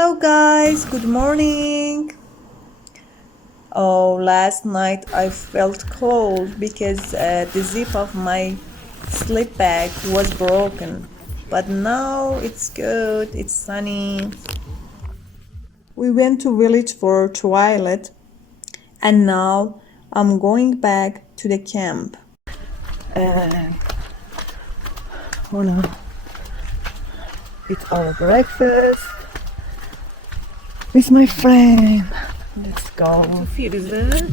Hello guys, good morning. Oh, last night I felt cold because the zip of my sleep bag was broken. But now it's good, it's sunny. We went to village for toilet and now I'm going back to the camp. Wanna eat our breakfast with my friend. Let's go. فیروزه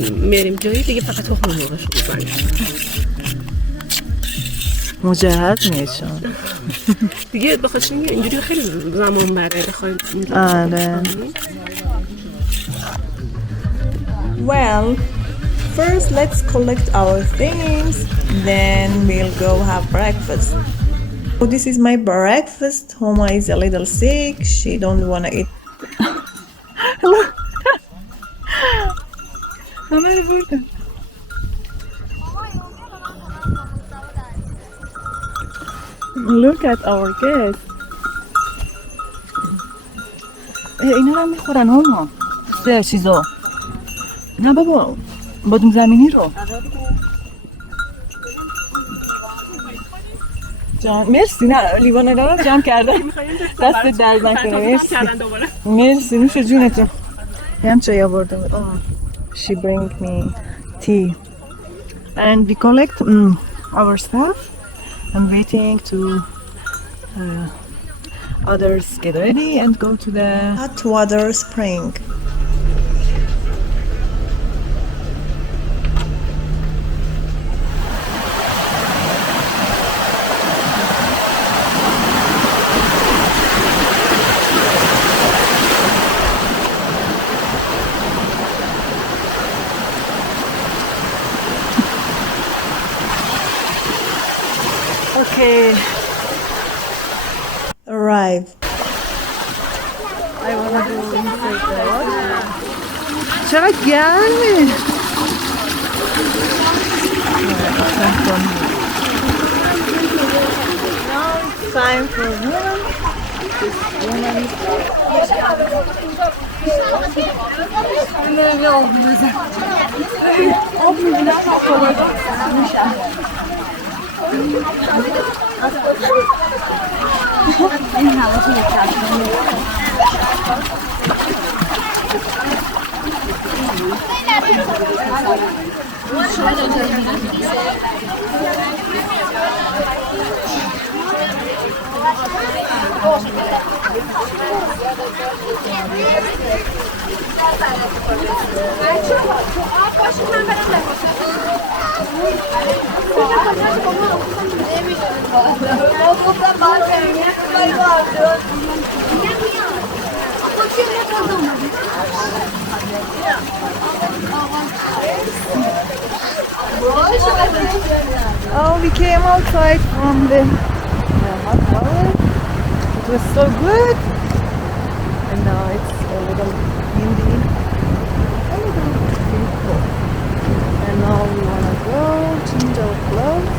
میریم جایی دیگه فقط تخم مرغش می‌زنیم. مجهز میشم دیگه بخاطر اینجوری خیلی زمان بره بخوایم. آره. Well, first let's collect our things, then we'll go have breakfast. So this is my breakfast. Homa is a little sick. She don't wanna eat. Look at our guests. اینا رو میخورن هما. سه چیزا. نه بابا. بادوم زمینی رو. جان مرسی نه لیوان رو جمع کردم. دست درد نکنه. مرسی نوش جونتون. هم چای آورده بود. She bring me tea. And we collect our stuff. I'm waiting to others get ready and go to the hot water spring. Okay. Arrive. I wanna go inside the water. چقدر گرمه. Now it's time for women. Oh, we came outside from the hot water. It was so good. And now it's a little windy. A little beautiful. And now we wanna go change our clothes.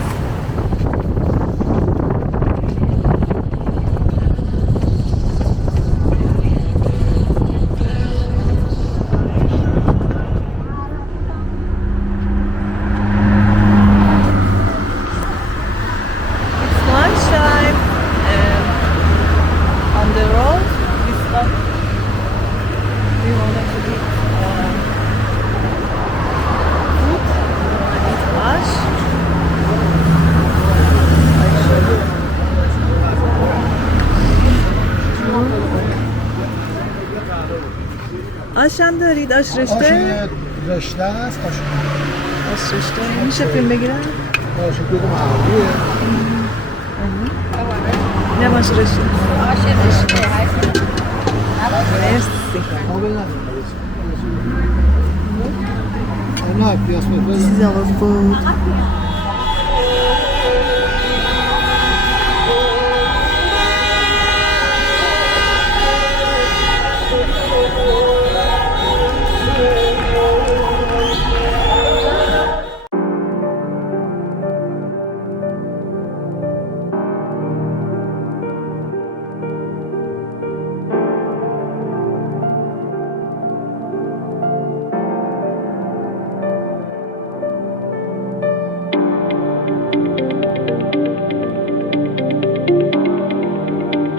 آش هم دارید؟ آش رشته؟ آش رشته است. آش رشته میشه فیلم بگیرم؟ آش دود معمولیه. نه آش رشته. آش رشته هست. مرسی. نه پیاز This is our food.